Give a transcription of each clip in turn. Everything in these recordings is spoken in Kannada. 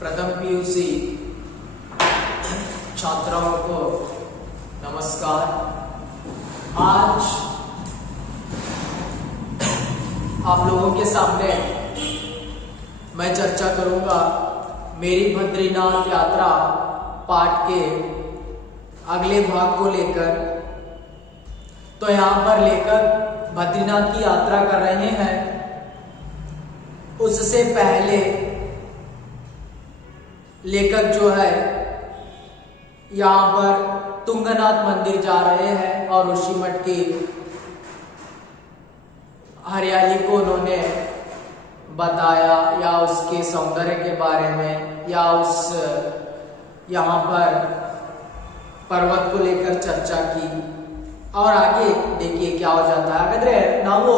प्रथम पीयूसी छात्राओं को नमस्कार। आज आप लोगों के सामने मैं चर्चा करूंगा मेरी बद्रीनाथ यात्रा पाठ के अगले भाग को लेकर। तो यहाँ पर लेकर बद्रीनाथ की यात्रा कर रहे हैं। उससे पहले लेखक जो है यहाँ पर तुंगनाथ मंदिर जा रहे हैं और ऋषिमठ की हरियाली को उन्होंने बताया या उसके सौंदर्य के बारे में या उस यहाँ पर पर्वत को लेकर चर्चा की। और आगे देखिए क्या हो जाता है। हाಗಾದ್ರೆ ನಾವು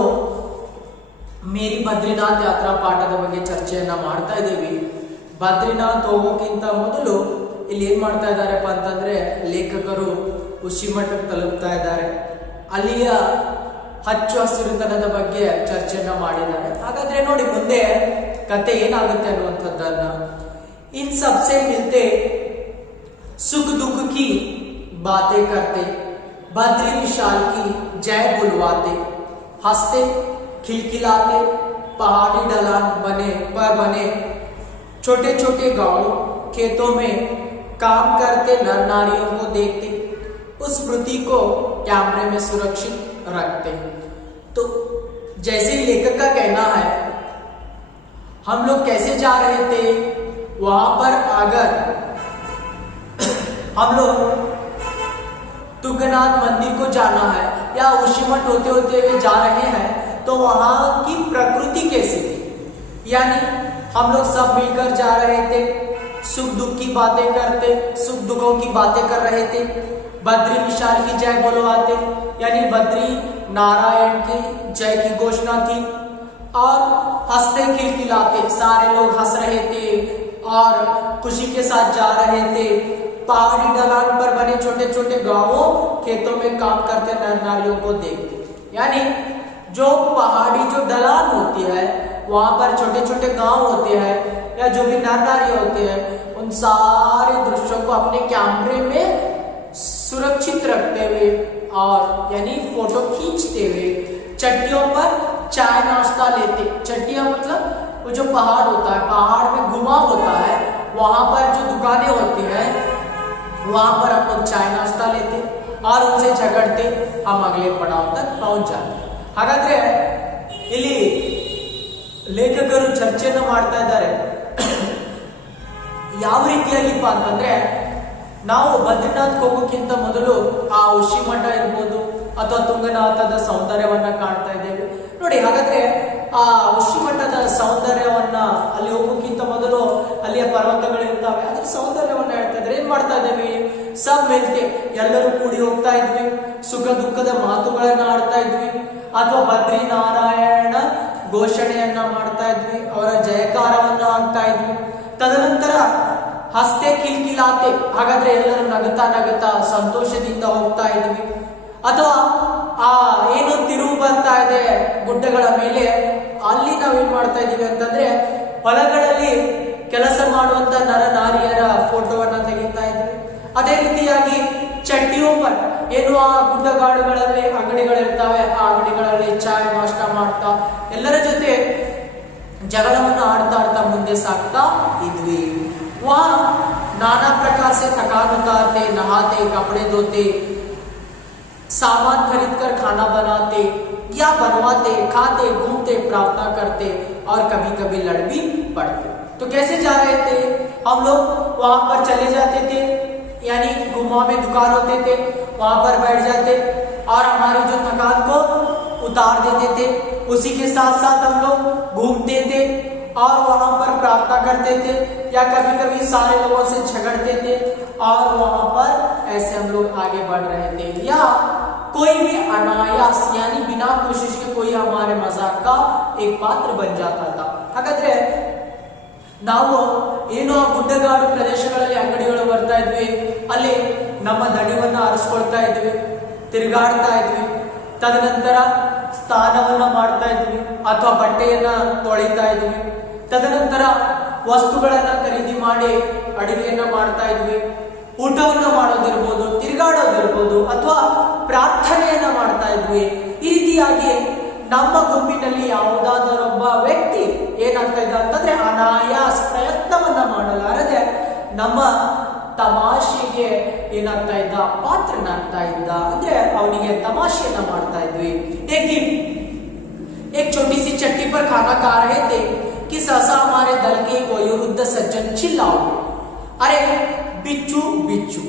ಮೇರಿ ಬದ್ರಿನಾಥ್ ಯಾತ್ರಾ ಪಾಠದ ಬಗ್ಗೆ ಚರ್ಚೆಯನ್ನ ಮಾಡ್ತಾ ಇದ್ದೀವಿ। ಬದ್ರಿನಾಥ್ ಹೋಗೋಕ್ಕಿಂತ ಮೊದಲು ಇಲ್ಲಿ ಏನ್ ಮಾಡ್ತಾ ಇದ್ದಾರೆಪ್ಪ ಅಂತಂದ್ರೆ ಲೇಖಕರು ಋಷಿಮಠಕ್ಕೆ ತಲುಪ್ತಾ ಇದ್ದಾರೆ। ಅಲ್ಲಿಯ ಹಚ್ಚು ಹಸಿರುತನದ ಬಗ್ಗೆ ಚರ್ಚೆಯನ್ನ ಮಾಡಿದ್ದಾರೆ। ಹಾಗಾದ್ರೆ ನೋಡಿ ಮುಂದೆ ಕತೆ ಏನಾಗುತ್ತೆ ಅನ್ನುವಂಥದ್ದನ್ನ। ಇನ್ ಸಬ್ಸೆ ಮಿಲ್ತೆ सुख दुख की बातें करते, बद्री विशाल की जय बुलवाते, हंसते खिलखिलाते पहाड़ी ढलान बने छोटे छोटे गांव खेतों में काम करते नर नारियों को देखते, उस स्मृति को कैमरे में सुरक्षित रखते। तो जैसे लेखक का कहना है हम लोग कैसे जा रहे थे वहां पर, अगर हम लोग तुंगनाथ मंदिर को जाना है या ऋषिमठ होते होते हुए जा रहे हैं तो वहां की प्रकृति कैसी थी, यानी हम लोग सब मिलकर जा रहे थे, सुख दुख की बातें करते, सुख दुखों की बातें कर रहे थे, बद्री विशाल की जय बोलवाते, यानी बद्री नारायण की जय की घोषणा थी, और हंसते खिलखिलाते सारे लोग हंस रहे थे और खुशी के साथ जा रहे थे। पहाड़ी ढलान पर बने छोटे छोटे गांवों खेतों में काम करते नर नारियों को देखते, यानी जो पहाड़ी जो ढलान होती है वहां पर छोटे छोटे गांव होते हैं या जो भी नर नारी होते हैं उन सारे दृश्यों को अपने कैमरे में सुरक्षित रखते हुए और यानी फोटो खींचते हुए चट्टियों पर चाय नाश्ता लेते। चट्टियां मतलब वो जो पहाड़ होता है, पहाड़ में घुमाव होता है, वहां पर जो दुकानें होती है वहां पर हम लोग चाय नाश्ता लेते और उनसे झगड़ते हम अगले पड़ाव तक पहुंच जाते। ಹಾಗಾದ್ರೆ ಇಲ್ಲಿ ಲೇಖಕರು ಚರ್ಚೆಯನ್ನು ಮಾಡ್ತಾ ಇದ್ದಾರೆ ಯಾವ ರೀತಿಯಾಗಿಪ್ಪ ಅಂತಂದ್ರೆ ನಾವು ಬದ್ರಿನಾಥ್ ಹೋಗೋಕ್ಕಿಂತ ಮೊದಲು ಆ ಋಷಿಮಠ ಇರ್ಬೋದು ಅಥವಾ ತುಂಗನಾಥದ ಸೌಂದರ್ಯವನ್ನ ಕಾಣ್ತಾ ಇದ್ದೇವೆ ನೋಡಿ। ಹಾಗಾದ್ರೆ ಆ ಋಷಿಮಠದ ಸೌಂದರ್ಯವನ್ನ ಅಲ್ಲಿ ಹೋಗೋಕ್ಕಿಂತ ಮೊದಲು ಅಲ್ಲಿಯ ಪರ್ವತಗಳಿರ್ತಾವೆ, ಅದ್ರ ಸೌಂದರ್ಯವನ್ನ ಹೇಳ್ತಾ ಇದ್ರೆ ಏನ್ ಮಾಡ್ತಾ ಇದ್ದೇವೆ, ಸಬ್ ಮಿಲ್ತೆ ಎಲ್ಲರೂ ಕೂಡಿ ಹೋಗ್ತಾ ಇದ್ವಿ, ಸುಖ ದುಃಖದ ಮಾತುಗಳನ್ನ ಆಡ್ತಾ ಇದ್ವಿ ಅಥವಾ ಬದ್ರಿ ನಾರಾಯಣ ಘೋಷಣೆಯನ್ನ ಮಾಡ್ತಾ ಇದ್ವಿ, ಅವರ ಜಯಕಾರವನ್ನ ಆಗ್ತಾ ಇದ್ವಿ। ತದನಂತರ ಹಸ್ತೆ ಕಿಲ್ಕಿಲಾತೆ, ಹಾಗಾದ್ರೆ ಎಲ್ಲರೂ ನಗುತ್ತಾ ನಗುತ್ತಾ ಸಂತೋಷದಿಂದ ಹೋಗ್ತಾ ಇದ್ವಿ। ಅಥವಾ ಆ ಏನು ತಿರುವು ಬರ್ತಾ ಇದೆ ಗುಡ್ಡಗಳ ಮೇಲೆ, ಅಲ್ಲಿ ನಾವೇನ್ ಮಾಡ್ತಾ ಇದೀವಿ ಅಂತಂದ್ರೆ ಹೊಲಗಳಲ್ಲಿ ಕೆಲಸ ಮಾಡುವಂತ ನರ ನಾರಿಯರ ಫೋಟೋವನ್ನ ತೆಗಿತಾ ಇದ್ವಿ। ಅದೇ ರೀತಿಯಾಗಿ ಚಟ್ಟಿಯೋಪರ್ ಏನು ಆ ಗುಡ್ಡಗಾಡುಗಳಲ್ಲಿ ಅಂಗಡಿಗಳಿರ್ತಾವೆ, ಆ ಅಂಗಡಿಗಳಲ್ಲಿ ಚಾಯ್ ನಾಷ್ಟ ಮಾಡ್ತಾ ಎಲ್ಲರ ಜೊತೆ ಜಗಳವನ್ನ ಆಡ್ತಾ ಆಡ್ತಾ ಮುಂದೆ ಸಾಕ್ತಾ ಇದ್ವಿ। वहां नाना प्रकार से थकान उतारते, नहाते, कपड़े धोते, सामान खरीद कर खाना बनाते या बनवाते, खाते, घूमते, प्रार्थना करते और कभी कभी लड़ भी पड़ते। तो कैसे जा रहे थे हम लोग, वहां पर चले जाते थे, यानी घुमाव में दुकान होते थे, वहां पर बैठ जाते और हमारी जो थकान को उतार देते थे। उसी के साथ साथ हम लोग घूमते थे और वहां पर प्रार्थना करते थे या कभी कभी सारे लोगों से झगड़ते थे और वहां पर ऐसे हम लोग आगे बढ़ रहे थे, या कोई भी अनायास यानी बिना कोशिश के कोई हमारे मजाक का एक पात्र बन जाता था। हागाದ್ರೆ ನಾವು ಏನು ಆ ಗುಡ್ಡಗಾಡು ಪ್ರದೇಶಗಳಲ್ಲಿ ಅಂಗಡಿಗಳು ಬರ್ತಾ ಇದ್ವಿ, ಅಲ್ಲಿ ನಮ್ಮ ದಣಿವನ್ನ ಆರಿಸ್ಕೊಳ್ತಾ ಇದ್ವಿ, ತಿರುಗಾಡ್ತಾ ಇದ್ವಿ, ತದನಂತರ ಸ್ನಾನವನ್ನ ಮಾಡ್ತಾ ಇದ್ವಿ ಅಥವಾ ಬಟ್ಟೆಯನ್ನ ತೊಳಿತಾ ಇದ್ವಿ, ತದನಂತರ ವಸ್ತುಗಳನ್ನ ಖರೀದಿ ಮಾಡಿ ಅಡಿಗೆಯನ್ನ ಮಾಡ್ತಾ ಇದ್ವಿ. ಊಟವನ್ನ ಮಾಡೋದಿರ್ಬೋದು, ತಿರುಗಾಡೋದಿರ್ಬೋದು, ಅಥವಾ ಪ್ರಾರ್ಥನೆಯನ್ನ ಮಾಡ್ತಾ ಇದ್ವಿ. ಈ ರೀತಿಯಾಗಿ ನಮ್ಮ ಗುಂಪಿನಲ್ಲಿ ಯಾವುದಾದರೊಬ್ಬ ವ್ಯಕ್ತಿ ಏನಾಗ್ತಾ ಇದ್ದ ಅಂತಂದ್ರೆ ಅನಾಯಾಸ ಪ್ರಯತ್ನವನ್ನ ಮಾಡಲಾರದೆ ನಮ್ಮ ತಮಾಷೆಗೆ ಏನಾಗ್ತಾ ಇದ್ದ, ಪಾತ್ರನಾಗ್ತಾ ಇದ್ದ. ಅಂದ್ರೆ ಅವನಿಗೆ ತಮಾಷೆಯನ್ನ ಮಾಡ್ತಾ ಇದ್ವಿ. एक छोटी सी चट्टी पर खाना खा रहे थे कि सहसा हमारे दल के वयोवृद्ध सज्जन चिल्ला उठे, अरे बिच्छू बिच्छू।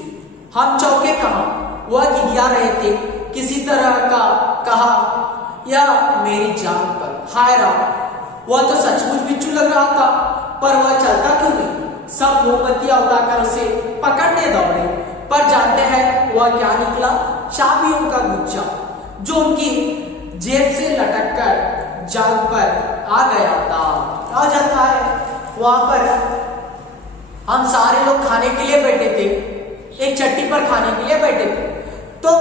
हम चौके कहाँ? वह गिड़गिड़ा रहे थे किसी तरह का कहा, या मेरी जान पर। हाय राम, वह तो सचमुच बिच्छू लग रहा था, पर वह चलता क्यों नहीं? सब मोमबत्तियां उठाकर उसे पकड़ने दौड़े, पर जानते हैं वह क्या निकला? चाबियों का गुच्छा, जो उनकी जेब से लटक कर जाल पर आ गया था। आ जाता है वहां पर हम सारे लोग खाने के लिए बैठे थे, एक चट्टी पर खाने के लिए बैठे थे। तो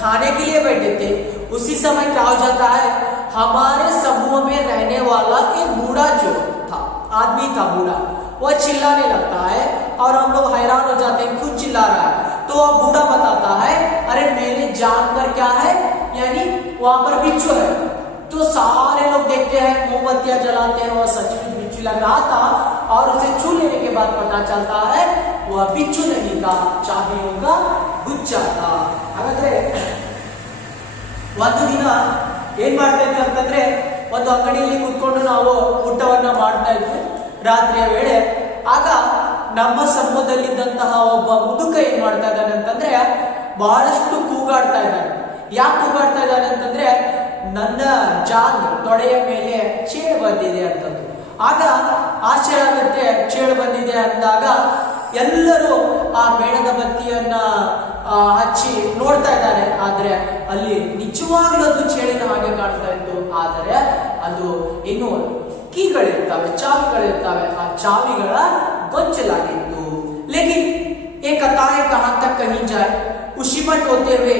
खाने के लिए बैठे थे, उसी समय क्या हो जाता है, हमारे समूह में रहने वाला एक बूढ़ा जो था, आदमी था बूढ़ा, वह चिल्लाने लगता है और हम लोग हैरान हो जाते हैं क्यों चिल्ला रहा है। तो वह बूढ़ा बताता है, अरे मेरे जान पर क्या है, यानी वहां पर बिच्छू है। तो सारे लोग देखते हैं, मोमबत्तियां जलाते हैं, वह सचमुच बिच्छू लग रहा था और उसे छू लेने के बाद पता चलता है वह बिच्छू नहीं था, चाबियों का गुच्छा था। ಹಾಗಾದ್ರೆ ಒಂದು ದಿನ ಏನ್ ಮಾಡ್ತಾ ಇದ್ವಿ ಅಂತಂದ್ರೆ, ಒಂದು ಅಂಗಡಿಯಲ್ಲಿ ಕೂತ್ಕೊಂಡು ನಾವು ಊಟವನ್ನ ಮಾಡ್ತಾ ಇದ್ವಿ ರಾತ್ರಿಯ ವೇಳೆ. ಆಗ ನಮ್ಮ ಸಮೂಹದಲ್ಲಿದ್ದಂತಹ ಒಬ್ಬ ಮುದುಕ ಏನ್ ಮಾಡ್ತಾ ಇದ್ದಾನೆ ಅಂತಂದ್ರೆ, ಬಹಳಷ್ಟು ಕೂಗಾಡ್ತಾ ಇದ್ದಾನೆ. ಯಾಕೆ ಕೂಗಾಡ್ತಾ ಇದ್ದಾನೆ ಅಂತಂದ್ರೆ, ನನ್ನ ಜಾನ್ ತೊಡೆಯ ಮೇಲೆ ಚೇಳು ಬಂದಿದೆ ಅಂತಂದು. ಆಗ ಆಶ್ಚರ್ಯ ಆಗುತ್ತೆ, ಚೇಳು ಬಂದಿದೆ ಅಂದಾಗ ಎಲ್ಲರೂ ಆ ಮೇಣದ ಬತ್ತಿಯನ್ನ ಹಚ್ಚಿ ನೋಡ್ತಾ ಇದ್ದಾರೆ. ಆದ್ರೆ ಅಲ್ಲಿ ನಿಜವಾಗ್ಲೂ ಅದು ಚೇಳಿನ ಹಾಗೆ ಕಾಣ್ತಾ ಇತ್ತು. ಆದರೆ ಅದು ಇನ್ನು ಕೀಗಳಿರ್ತವೆ, ಚಾವಿಗಳಿರ್ತವೆ, ಆ ಚಾವಿಗಳ ಗೊಂಚಲಾಗಿತ್ತು. ಲೇಕಿನ್ एक कथा है कहां तक कहीं जाए, उशीमठ होते हुए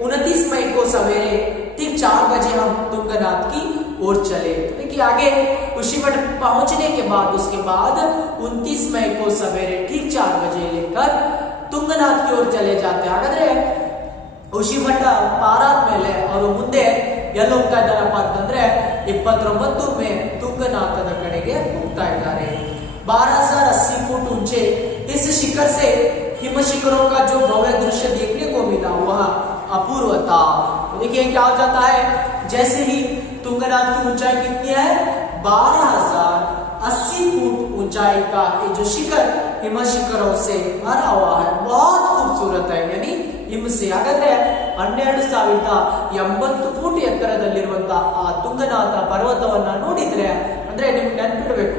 29 मई को सवेरे ठीक 4 बजे हम तुंगनाथ की ओर चले। देखिए आगे उशीमठ पहुंचने के बाद उसके बाद 29 मई को सवेरे ठीक 4 बजे लेकर तुंगनाथ की ओर चले जाते हैं। ಹಾಗಾದ್ರೆ ಉಶಿಮಠ ಪಾರಾದ ಮೇಲೆ ಅವರು ಮುಂದೆ ಎಲ್ಲಿ ಹೋಗ್ತಾ ಇದ್ದಾರಪ್ಪ ಅಂತಂದ್ರೆ 29 ಮೇ तुंगनाथದ ಕಡೆಗೆ ಹೋಗ್ತಾ ಇದ್ದಾರೆ। 1280 फुट ऊंचे इस शिखर से हिम शिखरों का जो भव्य दृश्य देखने को मिला वह अपूर्व था। तो देखिए क्या हो जाता है, जैसे ही तुंगनाथ की ऊंचाई कितनी है, 1280 फुट ऊंचाई का ये जो शिखर हिम शिखरों से भरा हुआ है, बहुत खूबसूरत है। यानी हिम से ಹಾಗಾದ್ರೆ 12,080 ಫುಟ್ ಎತ್ತರದಲ್ಲಿರುವಂತಹ ಆ ತುಂಗನಾಥ ಪರ್ವತವನ್ನ ನೋಡಿದ್ರೆ, ಅಂದ್ರೆ ನಿಮ್ಗೆ ನೆನಪಿಡಬೇಕು,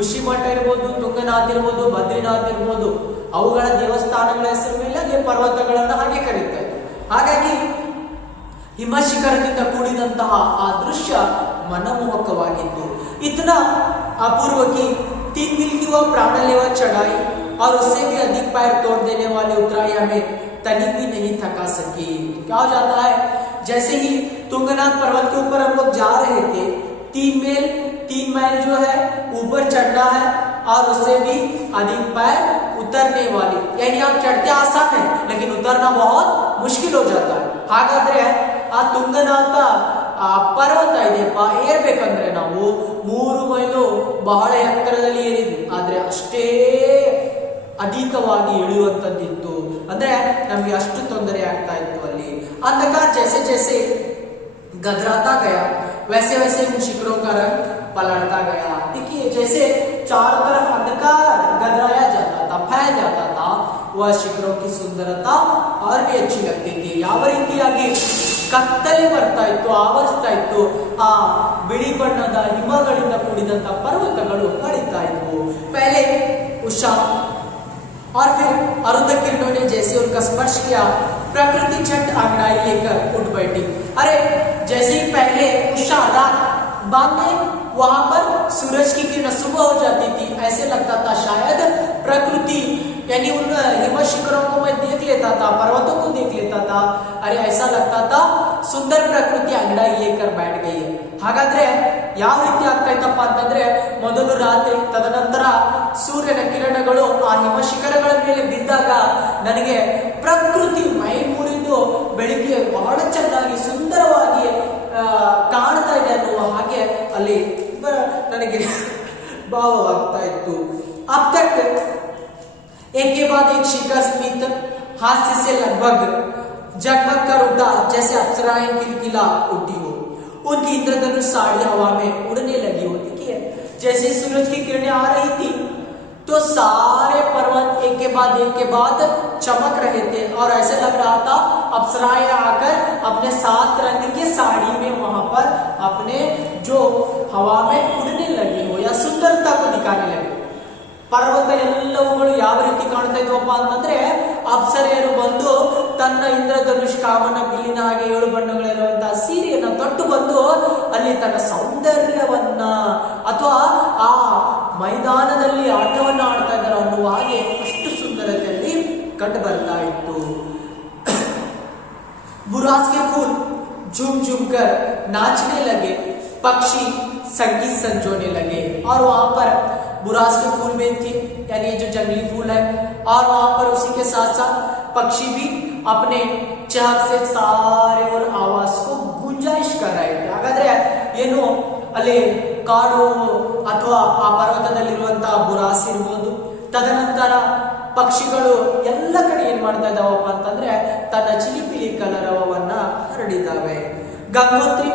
ಉಶಿಮಠ ಇರ್ಬೋದು, ತುಂಗನಾಥ್ ಇರ್ಬೋದು, ಬದ್ರಿನಾಥ್ ಇರ್ಬೋದು, ಅವುಗಳ ದೇವಸ್ಥಾನಗಳ ಹೆಸರು ಮೇಲೆ ಅದೇ ಪರ್ವತಗಳನ್ನ ಹಾಗೆ ಕರೀತಾ ಇತ್ತು. ಹಾಗಾಗಿ ಹಿಮಶಿಖರದಿಂದ ಕೂಡಿದಂತಹ ಆ ದೃಶ್ಯ मनमोहकವಾಗಿತ್ತು। इतना अपूर्व की 3 मील की वह प्राणलेवा चढ़ाई और उससे भी अधिक पैर तोड़ देने वाली उतराई हमें तनिक भी नहीं थका सकी। क्या हो जाता है, जैसे ही तुंगनाथ पर्वत के ऊपर हम लोग जा रहे थे, 3 माइल जो है ऊपर चढ़ना है और उससे भी अधिक पैर उतरने वाली, यानी आप चढ़ते आसान है लेकिन उतरना बहुत मुश्किल हो जाता है। ಹಾಗಾದ್ರೆ ಆ ತುಂಗನಾಥ ಆ ಪರ್ವತ ಇದೆಯಪ್ಪ, ಏರ್ಬೇಕಂದ್ರೆ ನಾವು 3 ಮೈಲು ಬಹಳ ಎತ್ತರದಲ್ಲಿ ಏರಿದ್ವಿ, ಆದ್ರೆ ಅಷ್ಟೇ ಅಧಿಕವಾಗಿ ಇಳಿಯುವಂತದ್ದಿತ್ತು, ಅಂದ್ರೆ ನಮ್ಗೆ ಅಷ್ಟು ತೊಂದರೆ ಆಗ್ತಾ ಇತ್ತು ಅಲ್ಲಿ। अंधकार जैसे जैसे गधराता गया वैसे वैसे उन शिखरों का रंग पलटता गया। देखिए जैसे चारों तरफ अंधकार गधराया जाता था, फैल जाता था, वह शिखरों की सुंदरता और भी अच्छी लगती थी। ಯಾವ ರೀತಿಯಾಗಿ ಕತ್ತಲೆ ಬರ್ತಾ ಇತ್ತು, ಆವರಿಸ್ತಾ ಇತ್ತು, ಆ ಬಿಳಿ ಬಣ್ಣದ ಹಿಮಗಳಿಂದ ಕೂಡಿದಂತ ಪರ್ವತಗಳು ಹರಿತಾ ಇದ್ವು। पहले उषा और फिर अरुण किरणों ने जैसे उनका स्पर्श किया, प्रकृति झट अंगड़ाई लेकर उठ बैठी। अरे जैसे ही पहले उषा रात, बाद में वहां पर सूरज की किरण सुबह हो जाती थी, ऐसे लगता था शायद प्रकृति, यानी उन हिम शिखरों को मैं देख लेता था, पर्वतों को देख लेता था, अरे ऐसा लगता था सुंदर प्रकृति अंगड़ाई लेकर बैठ गई है। ಹಾಗಾದ್ರೆ ಯಾವ ರೀತಿ ಆಗ್ತಾ ಇತ್ತಪ್ಪ ಅಂತಂದ್ರೆ ಮೊದಲು ರಾತ್ರಿ, ತದನಂತರ ಸೂರ್ಯನ ಕಿರಣಗಳು ಆ ಹಿಮ ಶಿಖರಗಳ ಮೇಲೆ ಬಿದ್ದಾಗ ನನಗೆ ಪ್ರಕೃತಿ ಮೈ ಮುರಿದು ಬೆಳಿಗ್ಗೆ ಬಹಳ ಚೆನ್ನಾಗಿ ಸುಂದರವಾಗಿ ಕಾಣ್ತಾ ಇದೆ ಅನ್ನುವ ಹಾಗೆ ಅಲ್ಲಿ ನನಗೆ ಭಾವವಾಗ್ತಾ ಇತ್ತು. अब तक एक के बाद एक शिखर स्मित हास्य से लगभग जगमग कर उठा जैसे अप्सराएं खिलखिला उठी हो। उनकी इंद्रधनुष साड़ी हवा में उड़ने लगी होती है। जैसे सूरज की किरणें आ रही थी तो सारे पर्वत एक के बाद चमक रहे थे और ऐसे लग रहा था अप्सराएं आकर अपने 7 रंग की साड़ी में वहां पर अपने जो हवा में उड़ने लगी हो या सुंदरता को दिखाने लगे। ಪರ್ವತ ಎಲ್ಲವುಗಳು ಯಾವ ರೀತಿ ಕಾಣ್ತಾ ಇದ್ವಪ್ಪ ಅಂತಂದ್ರೆ ಅಪ್ಸರೆಯರು ಬಂದು ತನ್ನ ಇಂದ್ರಧನುಷ್ ಕಾಮನ ಬಿಲ್ಲಿನ ಹಾಗೆ 7 ಬಣ್ಣಗಳಿರುವಂತಹ ಸೀರೆಯನ್ನ ತೊಟ್ಟು ಬಂದು ಅಲ್ಲಿ ತನ್ನ ಸೌಂದರ್ಯವನ್ನ ಅಥವಾ ಆ ಮೈದಾನದಲ್ಲಿ ಆಟವನ್ನ ಆಡ್ತಾ ಇದ್ದಾರೆ ಅನ್ನುವ ಹಾಗೆ ಅಷ್ಟು ಸುಂದರತೆಯಲ್ಲಿ ಕಂಡು ಬರ್ತಾ ಇತ್ತು. बुरास के फूल झूम झूम कर नाचने लगे, पक्षी संगीत संजोने लगे और वहां पर बुरास के फूल में थे यानी जो जंगली फूल है और वहां पर उसी के साथ साथ पक्षी भी अपने चहक से सारे और आवाज को गुंजाइश कर रहे थे. ಹಾಗಾದ್ರೆ ಏನು ಅಲ್ಲಿ ಕಾಡು ಅಥವಾ ಆ ಪರ್ವತದಲ್ಲಿರುವಂತಹ ಬುರಾಸ್ ಇರಬಹುದು, ತದನಂತರ ಪಕ್ಷಿಗಳು ಎಲ್ಲ ಕಡೆ ಏನ್ ಮಾಡ್ತಾ ಇದಾವಪ್ಪ ಅಂತಂದ್ರೆ ತನ್ನ ಚಿಲಿಪಿಲಿ ಕಲರವನ್ನ ಹರಡಿದ್ದಾವೆ. ಗಂಗೋತ್ರಿ,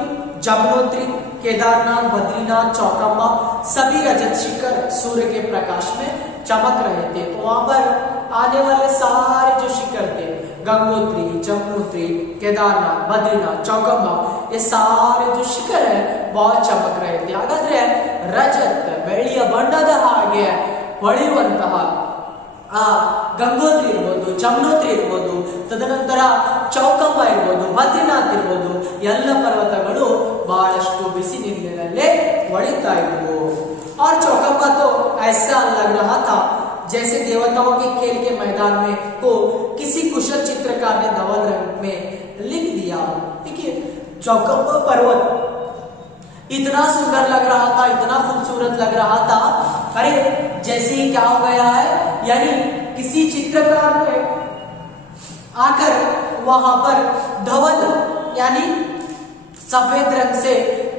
जमुनोत्री, केदारनाथ, बद्रीनाथ, चौकम्मा सभी रजत शिखर सूर्य के प्रकाश में चमक रहे थे. तो वहां पर आने वाले सारे जो शिखर थे, गंगोत्री, जमुनोत्री, केदारनाथ, बद्रीनाथ, चौकम्मा, ये सारे जो शिखर है बहुत चमक रहे थे. ಹಾಗಾದ್ರೆ ರಜತ್ ಬೆಳ್ಳಿಯ ಬಣ್ಣದ ಹಾಗೆ ಹೊಳೆಯುವಂತಹ ಆ ಗಂಗೋತ್ರಿ ಇರ್ಬೋದು, ಜಮುನೋತ್ರಿ ಇರ್ಬೋದು, ತದನಂತರ ಚೌಕಂಬ ಇರ್ಬೋದು, ಬದ್ರಿನಾಥ್ ಇರ್ಬೋದು, ಎಲ್ಲ ಪರ್ವತಗಳು ಬಹಳಷ್ಟು ಬಿಸಿ ನೀರಿನಲ್ಲೇ ಹೊಳಿತಾ ಇದ್ವು. और चौकम्बा तो ऐसा लग रहा था जैसे देवताओं के खेल के मैदान में को किसी कुशल चित्रकार ने धवल रंग में लिख दिया. देखिए चौकम्बा पर्वत इतना सुंदर लग रहा था, इतना खूबसूरत लग रहा था, अरे जैसे ही क्या हो गया है यानी किसी चित्रकार ने आकर वहां पर धवल यानी सफेद रंग से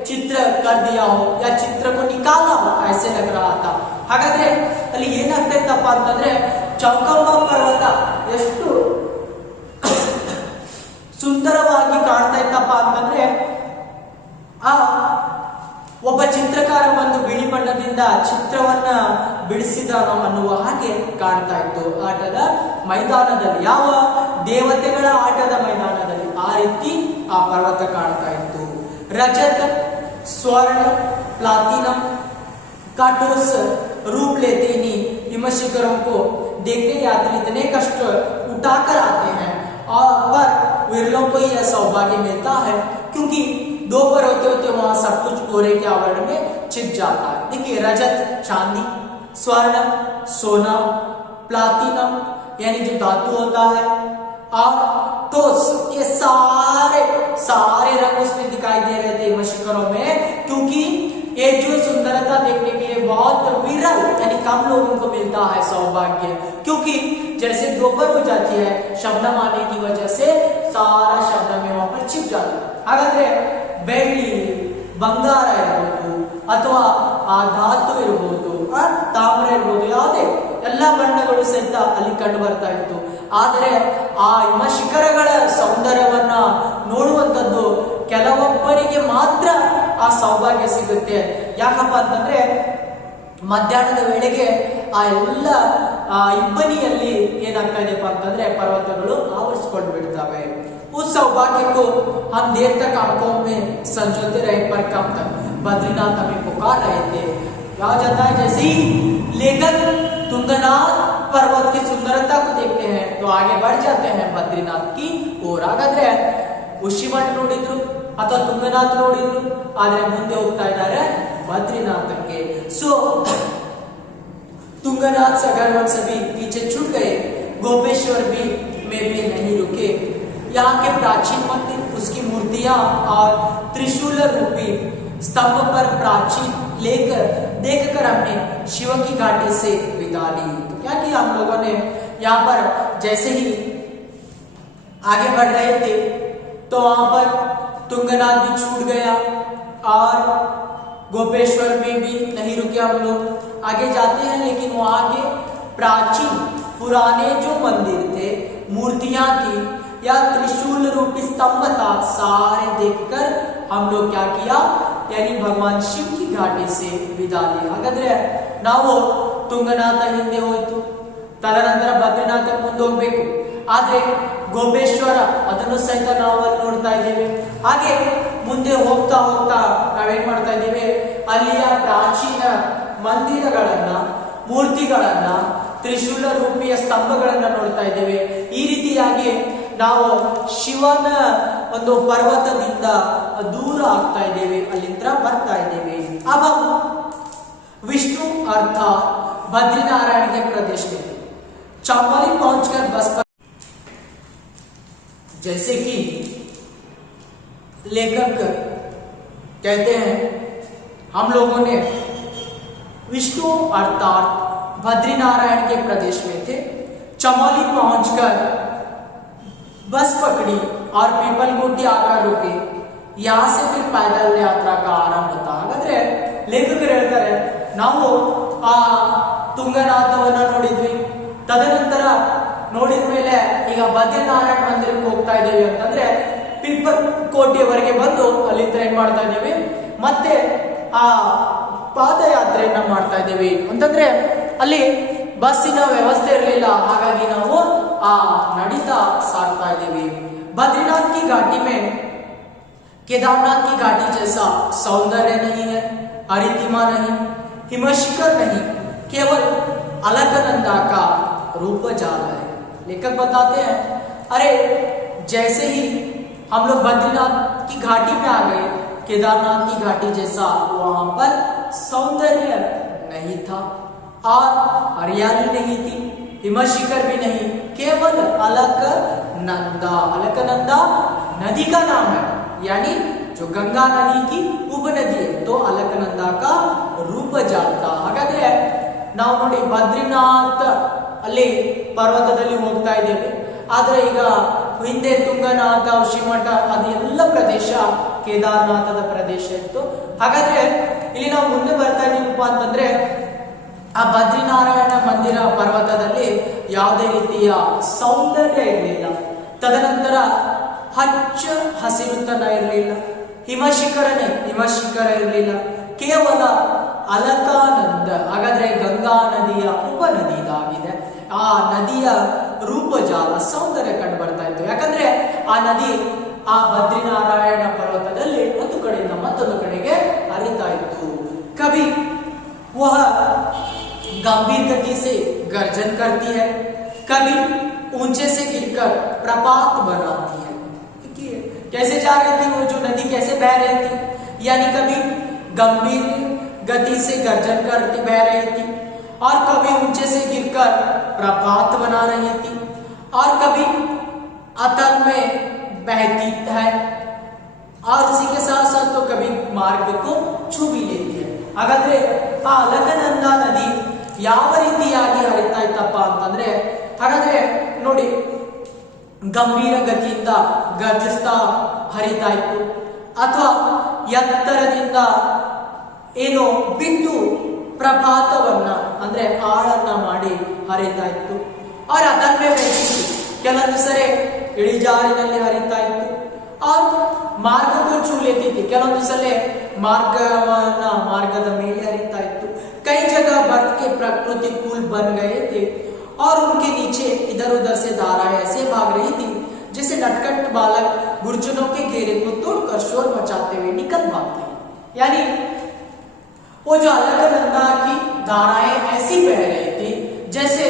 चित्र कर दिया हो या चित्र को निकाला हो, ऐसे लग रहा था. ಹಾಗಾದ್ರೆ ಅಲ್ಲಿ ಏನಾಗ್ತಾ ಇತ್ತಪ್ಪ ಅಂತಂದ್ರೆ ಚೌಕಂಬ ಪರ್ವತ ಎಷ್ಟು ಸುಂದರವಾಗಿ ಕಾಣ್ತಾ ಇತ್ತಪ್ಪ ಅಂತಂದ್ರೆ ಆ ಒಬ್ಬ ಚಿತ್ರಕಾರ ಬಂದು ಬಿಳಿ ಬಣ್ಣದಿಂದ ಚಿತ್ರವನ್ನ ಬಿಡಿಸಿದನೋ ಅನ್ನುವ ಹಾಗೆ ಕಾಣ್ತಾ ಇತ್ತು ಆಟದ ಮೈದಾನದಲ್ಲಿ, ಯಾವ ದೇವತೆಗಳ ಆಟದ ಮೈದಾನದಲ್ಲಿ ಆ ರೀತಿ ಆ ಪರ್ವತ ಕಾಣ್ತಾ ಇತ್ತು. रजत, स्वर्ण, प्लाटिनम का ठोस रूप लेते ही हिम शिखरों को देखने यात्री इतने कष्ट उठाकर आते हैं और पर विरलों को यह सौभाग्य मिलता है क्योंकि दोपहर होते होते वहां सब कुछ कोहरे के आवरण में छिप जाता है. देखिए रजत चांदी, स्वर्ण सोना, प्लाटिनम यानी जो धातु होता है और ठोस, ये सारे रंग उसमें दिखाई दे रहे थे शिखरों में, क्योंकि ये जो सुंदरता देखने के लिए बहुत विरल यानी कम लोगों को मिलता है सौभाग्य, क्योंकि जैसे दोपहर हो जाती है शबनम आने की वजह से सारा शबनम में वहां पर छिप जाता है. ಹಾಗಾದ್ರೆ ಬೆಳ್ಳಿ, ಬಂಗಾರ ಇರಬಹುದು ಅಥವಾ ಆ ಧಾತು ಇರಬಹುದು, ತಾಮ್ರ ಇರಬಹುದು, ಯಾವುದೇ ಎಲ್ಲ ಬಣ್ಣಗಳು ಸಹಿತ ಅಲ್ಲಿ ಕಂಡು ಬರ್ತಾ ಇತ್ತು. ಆದರೆ ಆ ಹಿಮ ಶಿಖರಗಳ ಸೌಂದರ್ಯವನ್ನ ನೋಡುವಂಥದ್ದು ಕೆಲವೊಬ್ಬರಿಗೆ ಮಾತ್ರ ಆ ಸೌಭಾಗ್ಯ ಸಿಗುತ್ತೆ. ಯಾಕಪ್ಪ ಅಂತಂದ್ರೆ ಮಧ್ಯಾಹ್ನದ ವೇಳೆಗೆ ಆ ಎಲ್ಲ ಇಬ್ಬನಿಯಲ್ಲಿ ಏನಾಗ್ತಾ ಇದೆಯಪ್ಪ ಅಂತಂದ್ರೆ ಪರ್ವತಗಳು ಆವರಿಸಿಕೊಂಡು ಬಿಡ್ತವೆ. उस सौभाग्य को हम देर तक आंखों में संजोते रहे पर कब तक बद्रीनाथ हमें पुकार रहे थे. कहा जाता है जैसे ही लेखक तुंगनाथ पर्वत की सुंदरता को देखते हैं तो आगे बढ़ जाते हैं बद्रीनाथ की ओर. ಹಾಗಾದ್ರೆ ಉಷಿಮಠ ನೋಡಿದ್ರು ಅಥವಾ ತುಂಗನಾಥ್ ನೋಡಿದ್ರು, ಆದ್ರೆ ಮುಂದೆ ಹೋಗ್ತಾ ಇದ್ದಾರೆ ಬದ್ರಿನಾಥಕ್ಕೆ. सो तुंगनाथ सगरवन सभी पीछे छूट गए, गोपेश्वर भी में भी नहीं रुके. यहाँ के प्राचीन मंदिर, उसकी मूर्तियां और त्रिशूल रूपी स्तंभ पर प्राचीन लेकर देखकर हमने शिव की घाटी से विदा ली। तो क्या किया हम लोगों ने, यहाँ पर जैसे ही आगे बढ़ रहे थे तो वहां पर तुंगनाथ भी छूट गया और गोपेश्वर में भी नहीं रुके हम लोग। आगे जाते हैं लेकिन वहां के प्राचीन पुराने जो मंदिर थे, मूर्तियां थी या त्रिशूल रूपी स्तंभ था, सारे देखकर हम लोग क्या किया, यानी भगवान शिव की घाटी से विदा ली। ಹಾಗಾದ್ರೆ ನಾವು ತುಂಗನಾಥ ಹಿಂದೆ ಹೋಯ್ತು, ತದನಂತರ ಬದ್ರಿನಾಥ ಮುಂದೆ ಹೋಗ್ಬೇಕು, ಆದ್ರೆ ಗೋಪೇಶ್ವರ ಅದನ್ನು ಸಹಿತ ನಾವು ನೋಡ್ತಾ ಇದ್ದೇವೆ। ಹಾಗೆ ಮುಂದೆ ಹೋಗ್ತಾ ಹೋಗ್ತಾ ನಾವೇನ್ ಮಾಡ್ತಾ ಇದ್ದೇವೆ, ಅಲ್ಲಿಯ ಪ್ರಾಚೀನ ಮಂದಿರಗಳನ್ನ, ಮೂರ್ತಿಗಳನ್ನ, ತ್ರಿಶೂಲ ರೂಪಿಯ ಸ್ತಂಭಗಳನ್ನ ನೋಡ್ತಾ ಇದ್ದೇವೆ। ಈ ರೀತಿಯಾಗಿ ನಾವು ಶಿವನ ಒಂದು ಪರ್ವತದಿಂದ दूर ಆಗ್ತಾ ಇದ್ದೇವೆ, ಅಲ್ಲಿಂದ ಬರ್ತಾ ಇದ್ದೇವೆ। अब विष्णु अर्थात बद्रीनारायण के प्रदेश में चमोली पहुंचकर बस पर, जैसे कि लेखक कहते हैं, हम लोगों ने विष्णु अर्थात बद्रीनारायण के प्रदेश में थे, चमोली पहुंचकर बस पकड़ी और पीपलगुड्डी आकर रुके, यहाँ से फिर पैदल यात्रा का आरंभ था। ಹಾಗಾದ್ರೆ ಲೇಖಕರು ಹೇಳ್ತಾರೆ, ನಾವು ಆ ತುಂಗನಾಥವನ್ನ ನೋಡಿದ್ವಿ, ತದನಂತರ ನೋಡಿದ ಮೇಲೆ ಈಗ ಬದ್ರಿನಾರಾಯಣ ಮಂದಿರಕ್ಕೆ ಹೋಗ್ತಾ ಇದ್ದೇವೆ ಅಂತಂದ್ರೆ ಪಿಪ್ಪಲ್ ಕೋಟೆಯವರೆಗೆ ಬಂದು ಅಲ್ಲಿಂದ ಏನ್ ಮಾಡ್ತಾ ಇದ್ದೇವೆ, ಮತ್ತೆ ಆ ಪಾದಯಾತ್ರೆಯನ್ನ ಮಾಡ್ತಾ ಇದ್ದೇವೆ ಅಂತಂದ್ರೆ ಅಲ್ಲಿ ಬಸ್ಸಿನ ವ್ಯವಸ್ಥೆ ಇರಲಿಲ್ಲ, ಹಾಗಾಗಿ ನಾವು ಆ ನಡೀತಾ ಸಾಗ್ತಾ ಇದ್ದೀವಿ। बद्रीनाथ की घाटी में केदारनाथ की घाटी जैसा सौंदर्य नहीं है, अरितिमा नहीं, हिमशिखर नहीं, केवल अलकनंदा का रूप जाल है। लेखक बताते हैं, अरे जैसे ही हम लोग बद्रीनाथ की घाटी में आ गए, केदारनाथ की घाटी जैसा वहां पर सौंदर्य नहीं था और हरियाली नहीं थी, हिमशिखर भी नहीं, केवल अलकनंदा। अलकनंदा नदी का नाम है, यानी जो गंगा नदी की उपनदी है, तो अलकनंदा का रूप जाता। ಹಾಗಾದ್ರೆ ನಾವು ನೋಡಿ ಬದ್ರಿನಾಥ್ ಅಲ್ಲಿ ಪರ್ವತದಲ್ಲಿ ಹೋಗ್ತಾ ಇದ್ದೇವೆ, ಆದ್ರೆ ಈಗ ಹಿಂದೆ ತುಂಗನಾಥ, ಶಿವಮಠ ಅದೆಲ್ಲ ಪ್ರದೇಶ ಕೇದಾರನಾಥದ ಪ್ರದೇಶ ಇತ್ತು। ಹಾಗಾದ್ರೆ ಇಲ್ಲಿ ನಾವು ಮುಂದೆ ಬರ್ತಾ ಇದೀವಪ್ಪ ಅಂತಂದ್ರೆ ಆ ಬದ್ರಿನಾರಾಯಣ ಮಂದಿರ ಪರ್ವತದಲ್ಲಿ ಯಾವುದೇ ರೀತಿಯ ಸೌಂದರ್ಯ ಇರಲಿಲ್ಲ, ತದನಂತರ ಹಚ್ಚ ಹಸಿರುತನ ಇರಲಿಲ್ಲ, ಹಿಮಶಿಖರ ಇರಲಿಲ್ಲ, ಕೇವಲ ಅಲಕಾನಂದ, ಹಾಗಾದ್ರೆ ಗಂಗಾ ನದಿಯ ಉಪನದಿ ಇದಾಗಿದೆ, ಆ ನದಿಯ ರೂಪಜಾಲ ಸೌಂದರ್ಯ ಕಂಡು ಬರ್ತಾ ಇತ್ತು। ಯಾಕಂದ್ರೆ ಆ ನದಿ ಆ ಬದ್ರಿನಾರಾಯಣ ಪರ್ವತದಲ್ಲಿ ಒಂದು ಕಡೆಯಿಂದ ಮತ್ತೊಂದು ಕಡೆಗೆ ಹರಿತಾ ಇತ್ತು। ಕವಿ वह गंभीर गति से गर्जन करती है, कभी ऊंचे से गिरकर प्रपात बनाती है। देखिए कैसे जा रही थी वो जो नदी, कैसे बह रही थी, यानी कभी गंभीर गति से गर्जन करती बह रही थी और कभी ऊंचे से गिरकर प्रपात बना रही थी और कभी अतल में बहती है और उसी के साथ साथ तो कभी मार्ग को छू भी लेती है। ಹಾಗಾದ್ರೆ ಆ ಅಲಕನಂದ ನದಿ ಯಾವ ರೀತಿಯಾಗಿ ಹರಿತಾ ಇತ್ತಪ್ಪ ಅಂತಂದ್ರೆ, ಹಾಗಾದ್ರೆ ನೋಡಿ ಗಂಭೀರ ಗತಿಯಿಂದ ಗರ್ಜಿಸ್ತಾ ಹರಿತಾ ಇತ್ತು, ಅಥವಾ ಎತ್ತರದಿಂದ ಏನು ಬಿದ್ದು ಪ್ರಪಾತವನ್ನ ಅಂದ್ರೆ ಆಳನ್ನ ಮಾಡಿ ಹರಿತಾ ಇತ್ತು। और अदल में बहती थी, ಕೆಲವೊಂದು ಸರಿ ಇಳಿಜಾರಿನಲ್ಲಿ ಹರಿತಾ ಇತ್ತು, और मार्ग को छू लेती थी, ಕೆಲವೊಂದು ಸಲ मार्गದ ಮೇಲೆ हरिता इತ್ತು। कई जगह बर्फ के प्राकृतिक पुल बन गए थे और उनके नीचे इधर उधर से धाराएं ऐसे भाग रही थी जैसे नटखट बालक गुर्जनों के घेरे को तोड़कर शोर मचाते हुए निकल भागते हैं। यानी वो जो अलकनंदा की धाराएं ऐसी बह रही थी जैसे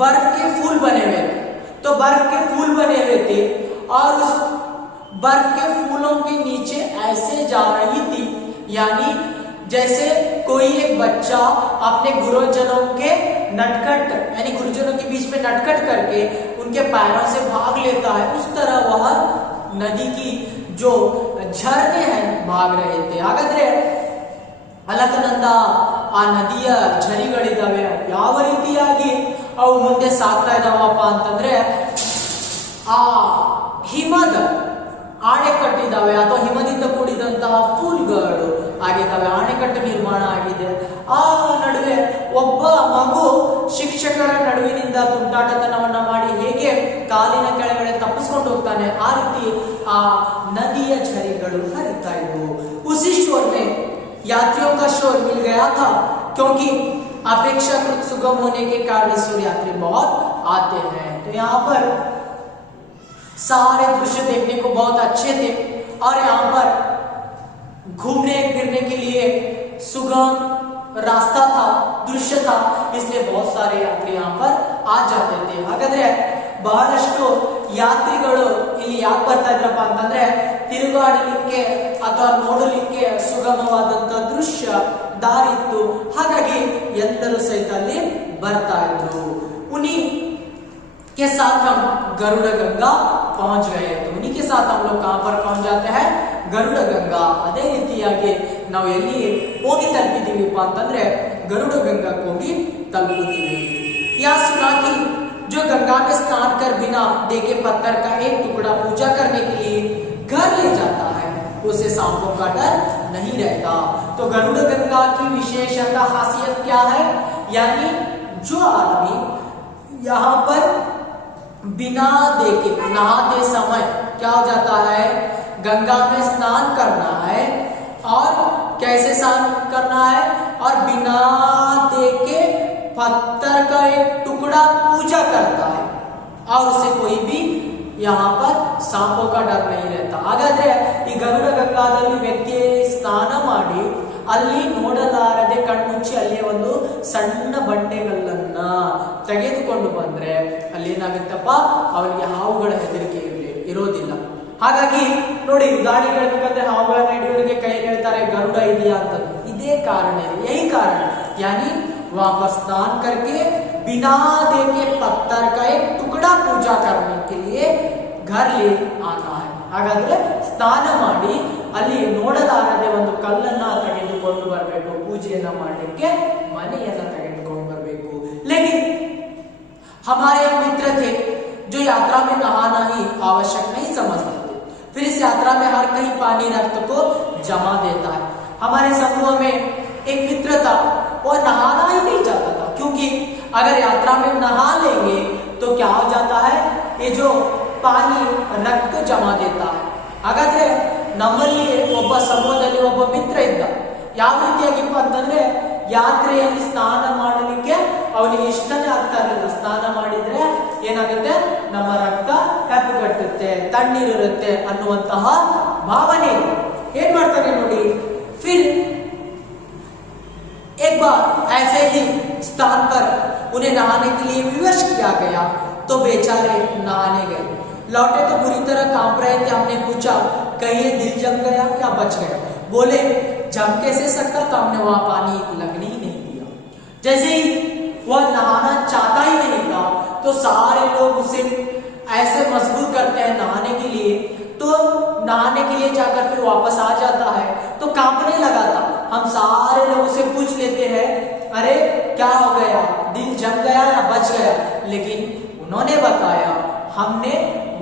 बर्फ के फूल बने हुए थे, तो बर्फ के फूल बने हुए थे और उस बर्फ के फूलों के नीचे ऐसे जा रही थी, यानी जैसे कोई एक बच्चा अपने गुरुजनों के नटखट, यानी गुरुजनों के बीच में नटखट करके उनके पैरों से भाग लेता है, उस तरह वह नदी की जो झरने भाग रहे थे। ಹಾಗಾದ್ರೆ ಅಲಕನಂದ ಆ ನದಿಯ ಝರಿಗಳಿದಾವೆ, ಯಾವ ರೀತಿಯಾಗಿ ಅವು ಮುಂದೆ ಸಾಗ್ತಾ ಇದಾವಪ್ಪ ಅಂತಂದ್ರೆ ಆ ಹಿಮದ ಆಣೆಕಟ್ಟಿದ್ದಾವೆ ಅಥವಾ ಹಿಮದಿಂದ ಕೂಡಿದಂತಹ ಫೂಲ್ಗಳು ಆಗಿದ್ದಾವೆ, ಆಣೆಕಟ್ಟು ನಿರ್ಮಾಣ ಆಗಿದೆ। ಆ ನಡುವೆ ಒಬ್ಬ ಮಗು ಶಿಕ್ಷಕರ ನಡುವಿನಿಂದ ತುಂಟಾಟತನವನ್ನ ಮಾಡಿ ಹೇಗೆ ಕಾಲಿನ ಕೆಳಗಡೆ ತಪ್ಪಿಸ್ಕೊಂಡು ಹೋಗ್ತಾನೆ, ಆ ರೀತಿ ಆ ನದಿಯ ಝರಿಗಳು ಹರಿತಾ ಇದ್ವು। उसी शोर में यात्रियों का शोर मिल गया था, क्योंकि अपेक्षाकृत सुगम होने के कारण इस ओर यात्री बहुत आते हैं। तो यहाँ पर सारे दृश्य देखने को बहुत अच्छे थे और यहाँ पर घूमने फिरने के लिए सुगम रास्ता था, दृश्य था, इसलिए बहुत सारे यात्री यहाँ पर आ जाते थे। ಹಾಗಾದ್ರೆ ಬಹಳಷ್ಟು ಯಾತ್ರಿಗಳು ಇಲ್ಲಿ ಯಾಕೆ ಬರ್ತಾ ಇದ್ರಪ್ಪ ಅಂತಂದ್ರೆ ತಿರುಗಾಡಲಿಕ್ಕೆ ಅಥವಾ ನೋಡಲಿಕ್ಕೆ ಸುಗಮವಾದಂತ ದೃಶ್ಯ ದಾರಿ ಇತ್ತು, ಹಾಗಾಗಿ ಎಲ್ಲರೂ ಸಹಿತ ಅಲ್ಲಿ ಬರ್ತಾ ಇದ್ರು। उन्हीं के साथ हम गरुड़ गंगा पहुंच गए। तो उन्हीं के साथ हम लोग कहां पर पहुंच जाते हैं, गरुड़ गंगा। ಅದೇ ರೀತಿಯಾಗಿ ನಾವು ಎಲ್ಲಿ ಹೋಗಿ ತಲುಪಿದೀವಿಪ್ಪ ಅಂತಂದ್ರೆ गरुड़ गंगा ಹೋಗಿ ತಲುಪುತ್ತೀವಿ। यह सुना कि जो गंगा में स्नान कर बिना देखे पत्थर का एक टुकड़ा पूजा करने के लिए घर ले जाता है, उसे सांपों का डर नहीं रहता। तो गरुड़ गंगा की विशेषता खासियत क्या है, यानी जो आदमी यहाँ पर बिना देखे नहाते समय क्या हो जाता है, गंगा में स्नान करना है और कैसे स्नान करना है, और बिना देखे पत्थर का एक टुकड़ा पूजा करता है और उसे कोई भी यहाँ पर सांपों का डर नहीं रहता। ಹಾಗಾದ್ರೆ ಈ ಗರುಡ ಗಂಗಾದಲ್ಲಿ ವ್ಯಕ್ತಿ ಸ್ನಾನ ಮಾಡಿ ಅಲ್ಲಿ ನೋಡಲಾರದೆ ಕಣ್ಮುಚ್ಚಿ ಅಲ್ಲಿ ಒಂದು ಸಣ್ಣ ಬಂಡೆಗಲ್ಲನ್ನ ತೆಗೆದುಕೊಂಡು ಬಂದ್ರೆ ಅಲ್ಲಿ ಏನಾಗುತ್ತಪ್ಪ, ಅವನಿಗೆ ಹಾವುಗಳ ಹೆದರಿಕೆ ಇರೋದಿಲ್ಲ। ಹಾಗಾಗಿ ನೋಡಿ, ಗಾಡಿ ಹೇಳ್ಬೇಕಂದ್ರೆ ಹಾವುಗಳನ್ನ ಹಿಡಿಯೋರಿಗೆ ಕೈ ಹೇಳ್ತಾರೆ ಗರುಡ ಇದೆಯಾ ಅಂತ, ಇದೇ ಕಾರಣ ಇದೆ, यही कारण, यानी वहां पर स्नान करके बिना देखे पत्थर का एक टुकड़ा पूजा करने के लिए घर ले आना है। ಹಾಗಾದ್ರೆ ಸ್ನಾನ ಮಾಡಿ ಅಲ್ಲಿ ನೋಡಲಾರದೆ ಒಂದು ಕಲ್ಲನ್ನ ತೆಗೆದುಕೊಂಡು ಬರಬೇಕು, ಪೂಜೆಯನ್ನ ಮಾಡಲಿಕ್ಕೆ ಮನೆಯನ್ನ ತೆಗೆದುಕೊಂಡು ಬರಬೇಕು। लेकिन हमारे एक मित्र थे जो यात्रा में नहाना ही आवश्यक नहीं समझते थे, फिर इस यात्रा में हर कहीं पानी रक्त को जमा देता है। हमारे समूह में एक मित्र था, वो नहाना ही नहीं चाहता था, क्योंकि अगर यात्रा में नहा लेंगे तो क्या हो जाता है, ये जो पानी रक्त जमा देता है। ಹಾಗಾದ್ರೆ ನಮ್ಮಲ್ಲಿ ಒಬ್ಬ ಸಮೂಹದಲ್ಲಿ ಒಬ್ಬ ಮಿತ್ರ ಇದ್ದ, ಯಾವ ರೀತಿಯಾಗಿಪ್ಪ ಅಂತಂದ್ರೆ ಯಾತ್ರೆಯಲ್ಲಿ ಸ್ನಾನ ಮಾಡಲಿಕ್ಕೆ ಅವನಿಗೆ ಇಷ್ಟನೇ ಆಗ್ತಾ ಇರಲಿಲ್ಲ। ಸ್ನಾನ ಮಾಡಿದ್ರೆ ಏನಾಗುತ್ತೆ, ನಮ್ಮ ರಕ್ತ ಹೆಪ್ಪುಗಟ್ಟುತ್ತೆ, ತಣ್ಣೀರಿರುತ್ತೆ ಅನ್ನುವಂತಹ ಭಾವನೆ। ಏನ್ ಮಾಡ್ತಾನೆ ನೋಡಿ, ಫಿರ್ एक बार ऐसे ही स्थान पर उन्हें नहाने के लिए विवश किया गया, तो बेचारे नहाने गए। लौटे तो बुरी तरह कांप रहे थे। हमने पूछा कहीं ये दिल जम गया या बच गया? बोले जम कैसे सकता था, हमने वहां पानी लगने ही नहीं दिया। जैसे ही वह नहाना चाहता ही नहीं था तो सारे लोग उसे ऐसे मजबूर करते हैं नहाने के लिए, तो नहाने के लिए जाकर फिर वापस आ जाता है तो कांपने लगा था। हम सारे लोग उसे पूछ लेते हैं अरे क्या हो गया, दिल जम गया या बच गया? लेकिन उन्होंने बताया हमने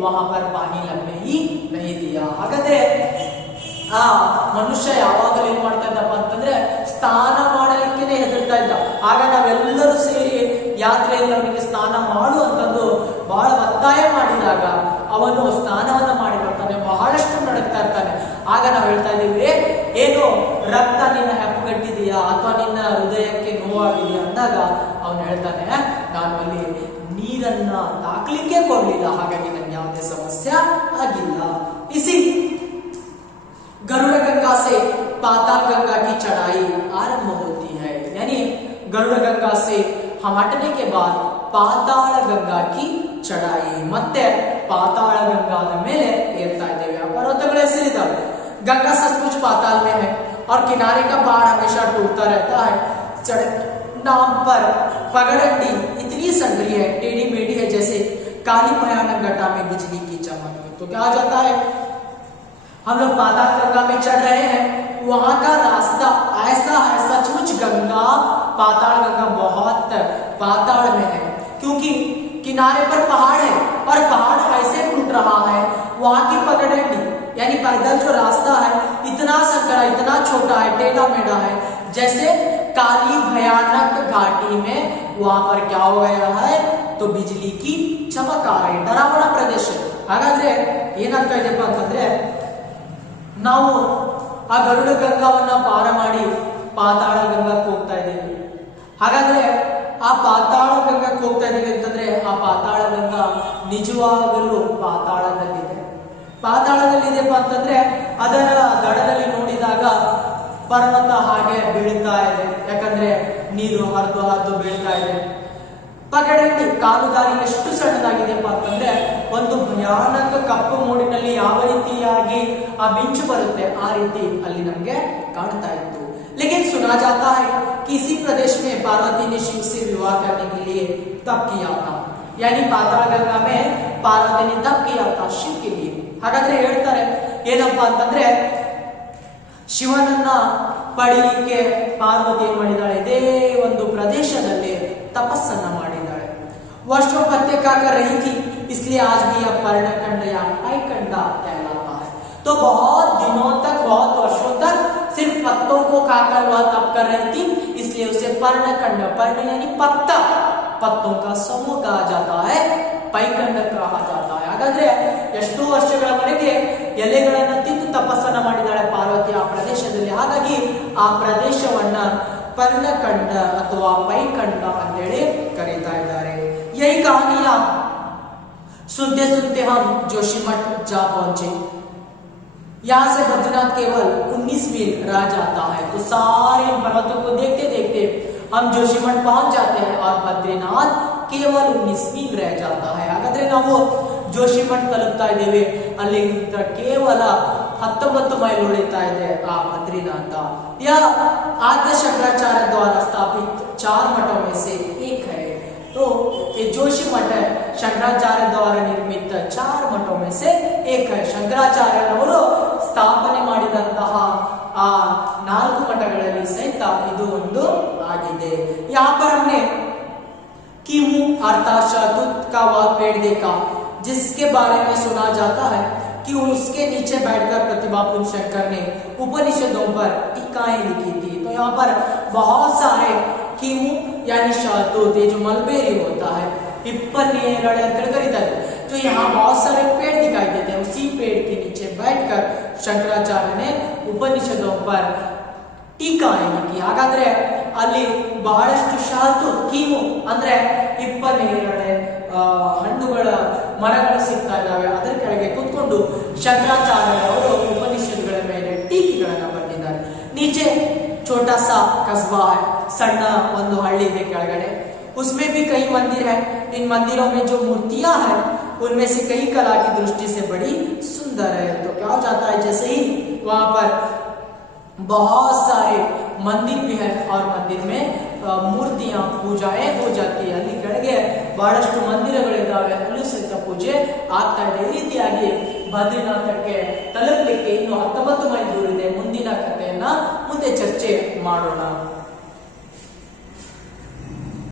वहां पर पानी लगने ही नहीं दिया। ಹಾಗಾದ್ರೆ ಆ ಮನುಷ್ಯ ಯಾವಾಗಲೂ ಏನ್ ಮಾಡ್ತಾ ಇದ್ದಪ್ಪ ಅಂತಂದ್ರೆ ಸ್ನಾನ ಮಾಡಲಿಕ್ಕೆ ಹೆದರ್ತಾ ಇದ್ದ। ಆಗ ನಾವೆಲ್ಲರೂ ಸೇರಿ ಯಾತ್ರೆಯಲ್ಲಿ ಅವನಿಗೆ ಸ್ನಾನ ಮಾಡು ಅಂತಂದು ಬಹಳ ಒತ್ತಾಯ ಮಾಡಿದಾಗ ಅವನು ಸ್ನಾನವನ್ನ ಮಾಡಿ ಬರ್ತಾನೆ, ಬಹಳಷ್ಟು ನಡುತ್ತಾ ಇರ್ತಾನೆ। ಆಗ ನಾವು ಹೇಳ್ತಾ ಇದೀವಿ, ಏನು ರಕ್ತ ನಿನ್ನ ಹೆಪ್ಪುಗಟ್ಟಿದೆಯಾ ಅಥವಾ ನಿನ್ನ ಹೃದಯಕ್ಕೆ ನೋವಾಗಿದೆಯಾ ಅಂದಾಗ ಅವನು ಹೇಳ್ತಾನೆ, ನಾನು ಅಲ್ಲಿ ನೀರನ್ನ ತಾಕ್ಲಿಕ್ಕೆ ಕೊಡ್ಲಿಲ್ಲ, ಹಾಗಾಗಿ ನನಗೆ ಯಾವುದೇ ಸಮಸ್ಯೆ ಆಗಿಲ್ಲ। इसी गरुड़ गंगा से पाताल गंगा की चढ़ाई आरंभ होती है, यानी गरुड़ गंगा से हम हटने के बाद पाताल गंगा की चढ़ाई, ಮತ್ತೆ पाताल गंगाದ ಮೇಲೆ ಏರ್ತಾ ಇದ್ದೇವೆ। पर्वतಗಳ ಹೆಸರಿದ್ದಾವೆ। गंगा सचमुच पाताल में है और किनारे का पहाड़ हमेशा टूटता रहता है। नाम पर पगडंडी इतनी संकरी है, टेढ़ी मेढ़ी है, जैसे काली भयानक घटा में बिजली की चमक। तो क्या आ जाता है, हम लोग पाताल गंगा में चढ़ रहे हैं, वहां का रास्ता ऐसा है, सचमुच गंगा पाताल गंगा बहुत पाताल में है, क्योंकि किनारे पर पहाड़ है और पहाड़ ऐसे टूट रहा है, वहां की पगडंडी यानी पैदल जो रास्ता है इतना संकरा, इतना छोटा है, टेढ़ा मेढ़ा है, जैसे काली भयानक घाटी में वहां पर क्या हो गया है, तो बिजली की चमक आ रही है, डरावना प्रदेश है। ಹಾಗಾದ್ರೆ ಏನಾಗ್ತಾ ಇದೆಪ್ಪ ಅಂತಂದ್ರೆ, ನಾವು ಆ ಗರುಡ ಗಂಗಾವನ್ನ ಪಾರ ಮಾಡಿ ಪಾತಾಳ ಗಂಗಾಕ್ಕೆ ಹೋಗ್ತಾ ಇದ್ದೀವಿ. ಹಾಗಾದ್ರೆ ಆ ಪಾತಾಳ ಗಂಗಾಕ್ಕೆ ಹೋಗ್ತಾ ಇದೀವಿ ಅಂತಂದ್ರೆ, ಆ ಪಾತಾಳ ಗಂಗಾ ನಿಜವಾಗಲೂ ಪಾತಾಳದಲ್ಲಿದೆ. ಪಾತಾಳದಲ್ಲಿದೆಪ್ಪ ಅಂತಂದ್ರೆ ಅದರ ದಡದಲ್ಲಿ ನೋಡಿದಾಗ ಪರ್ವತ ಹಾಗೆ ಬೀಳ್ತಾ ಇದೆ, ಯಾಕಂದ್ರೆ ನೀರು ಹರಿದು ಬೀಳ್ತಾ ಇದೆ. ಪಗಡಂಡಿ ಕಾಲುದಾರಿ ಎಷ್ಟು ಸಣ್ಣದಾಗಿದೆಯಪ್ಪ ಅಂತಂದ್ರೆ, ಒಂದು ಭಯಾನಕ ಕಪ್ಪು ಮೋಡಿನಲ್ಲಿ ಯಾವ ರೀತಿಯಾಗಿ ಆ ಮಿಂಚು ಬರುತ್ತೆ ಆ ರೀತಿ ಅಲ್ಲಿ ನಮ್ಗೆ ಕಾಣ್ತಾ ಇತ್ತು. लेकिन सुना जाता है कि इसी प्रदेश में पार्वती ने शिव से विवाह करने के लिए तप किया था, यानी पाताल गंगा में पार्वती ने तप किया था शिव के लिए. ಹಾಗಾದ್ರೆ ಹೇಳ್ತಾರೆ ಏನಪ್ಪಾ ಅಂತಂದ್ರೆ, ಶಿವನನ್ನ ಪಡೆಯಲಿಕ್ಕೆ ಪಾರ್ವತಿ ಏನ್ ಮಾಡಿದಾಳೆ, ಇದೇ ಒಂದು ಪ್ರದೇಶದಲ್ಲಿ ತಪಸ್ಸನ್ನ ಮಾಡಿದಾಳೆ. ವರ್ಷೋं पत्ते खाकर रही थी, इसलिए आज भी यह पर्णखंड या पाइकंडा कहलाता है. तो बहुत दिनों तक, बहुत वर्षों तक सिर्फ पत्तों को खाकर वह तप कर रही थी, इसलिए उसे पर्णखंड, पर्ण यानी पत्ता, पत्तों का समूह कहा जाता है, ಪೈಕಂಡ ಕहा जाता है. ಹಾಗಾದ್ರೆ ಎಷ್ಟೋ ವರ್ಷಗಳವರೆಗೆ ಎಲೆಗಳನ್ನ ತಿಂದು ತಪಸ್ಸನ್ನ ಮಾಡಿದಾಳೆ ಪಾರ್ವತಿ ಆ ಪ್ರದೇಶದಲ್ಲಿ. ಹಾಗಾಗಿ ಆ ಪ್ರದೇಶವನ್ನ पर्णखंड ಅಥವಾ ಪೈಕಂಡ ಅಂತೇಳಿ ಕರೀತಾ ಇದ್ದಾರೆ. यही कहानियां सुनते सुनते हम जोशीमठ जा पहुंचे. यहाँ से बद्रीनाथ केवल 19 मील रह जाता है. तो सारे पर्वतों को देखते देखते हम जोशीमठ पहुंच जाते हैं और बद्रीनाथ केवल 19 मील रह जाता है. ಹಾಗಾದ್ರೆ ನಾವು ಜೋಶಿಮಠ ತಲುಪ್ತಾ ಇದ್ದೇವೆ, ಅಲ್ಲಿಂದ ಕೇವಲ 19 ಮೈಲ್ ಉಳಿತಾ ಇದೆ ಆ बद्रीनाथ. यह आद्य शंकराचार्य द्वारा स्थापित 4 मठों में से एक है. तो ये जोशीमठ है शंकराचार्य द्वारा निर्मित 4 मठों में से एक है. ಶಂಕರಾಚಾರ್ಯರವರು ಸ್ಥಾಪನೆ ಮಾಡಿದಂತಹ ಆ 4 ಮಠಗಳಲ್ಲಿ ಸಹಿತ ಇದು ಒಂದು ಆಗಿದೆ. यहाँ पर हमने कीमू अर्थात शहतूत का वह पेड़ देखा, जिसके बारे में सुना जाता है कि उसके नीचे बैठकर प्रतिभापुंज शंकर ने उपनिषदों पर टीकाएं लिखी थी. तो यहाँ पर बहुत सारे कीमू यानी शहतूत, जो मलबेरी होता है, पिप्पनेरळे ಅಂತ ಕರೀತಾರೆ, तो यहाँ बहुत सारे पेड़ दिखाई देते हैं. उसी पेड़ के नीचे बैठकर शंकराचार्य ने उपनिषदों पर टीकाएं लिखी. ಹಾಗಾದ್ರೆ ಅಲ್ಲಿ ಬಹಳಷ್ಟು ಶಹತೂತ್, ಕೀಮು ಅಂದ್ರೆ ಹಿಪ್ಪನೇರಳೆ ಹಣ್ಣುಗಳ ಮರಗಳು ಸಿಗ್ತಾ ಇದ್ದಾವೆ. ಅದರ ಕೆಳಗೆ ಕೂತ್ಕೊಂಡು ಶಂಕರಾಚಾರ್ಯರವರು ಉಪನಿಷತ್ತುಗಳ ಮೇಲೆ ಟೀಕೆಗಳನ್ನ ಬರೆದಿದ್ದಾರೆ. नीचे छोटा सा कस्बा है, सಣ್ಣ ಒಂದು ಹಳ್ಳಿ ಇದೆ ಕೆಳಗಡೆ. उसमें भी कई मंदिर है. इन मंदिरों में जो मूर्तियां हैं उनमें से कई कला की दृष्टि से बड़ी सुंदर है. तो क्या हो जाता है, जैसे ही वहां पर बहुत सारे मंदिर भी है और मंदिर में ಮೂರ್ತಿಯಾं ಪೂಜಾएं हो जाती है. ಅಲ್ಲಿ ಕೆಳಗೆ ಬಹಳಷ್ಟು ಮಂದಿರಗಳಿದ್ದಾವೆ, ಅಲ್ಲೂ ಸಹಿತ ಪೂಜೆ ಆಗ್ತಾ ಇದೆ. ಈ ರೀತಿಯಾಗಿ ಬದ್ರಿನಾಥಕ್ಕೆ ತಲುಪಲಿಕ್ಕೆ ಇನ್ನು 19 ಮೈಲ್ ದೂರ ಇದೆ. ಮುಂದಿನ ಕಥೆಯನ್ನ ಮುಂದೆ ಚರ್ಚೆ ಮಾಡೋಣ.